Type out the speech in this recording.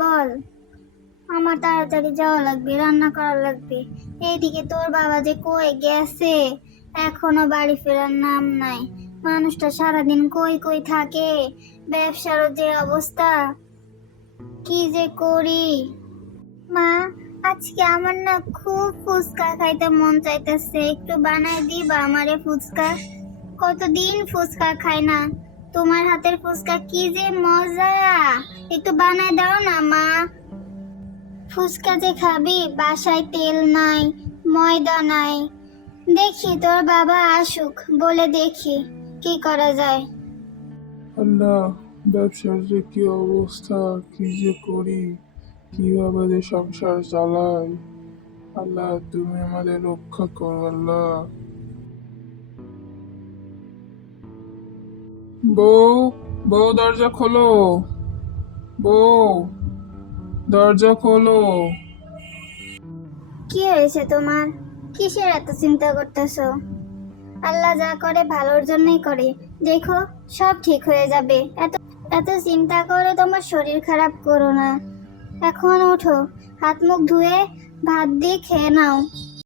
বল। আমার তাড়াতাড়ি যাওয়া লাগবে, রান্না করা লাগবে। এইদিকে তোর বাবা যে কই গেছে, এখনো বাড়ি ফেরার নাম নাই। মানুষটা সারাদিন কই কই থাকে, ব্যবসারও যে অবস্থা, কি যে করি। মা, আজকে আমার না খুব ফুচকা খাইতে মন চাইতেছে, একটু বানায় দিবা আমারে ফুচকা? কতদিন ফুচকা খাই না, তোমার হাতের ফুচকা কি যে মজা, একটু বানায় দাও না মা। ফুচকা যে খাবি, বাসায় তেল নাই, ময়দা নাই। দেখি তোর বাবা আসুক, বলে দেখি কি করা যায়। আল্লাহ, ব্যবসার যে কি অবস্থা, কি যে করি, কিভাবে যে সংসার চালাই। আল্লাহ, তুমি আমাদের রক্ষা করো আল্লাহ। বউ, বউ দরজা খোলো। বউ, দরজা খোলো। কি হয়েছে তোমার? কিসের এত চিন্তা করতেছো? আল্লাহ যা করে ভালোর জন্যই করে, দেখো সব ঠিক হয়ে যাবে। এত এত চিন্তা করে তোমার শরীর খারাপ করো না। এখন ওঠো, হাত মুখ ধুয়ে ভাত দিয়ে খেয়ে নাও।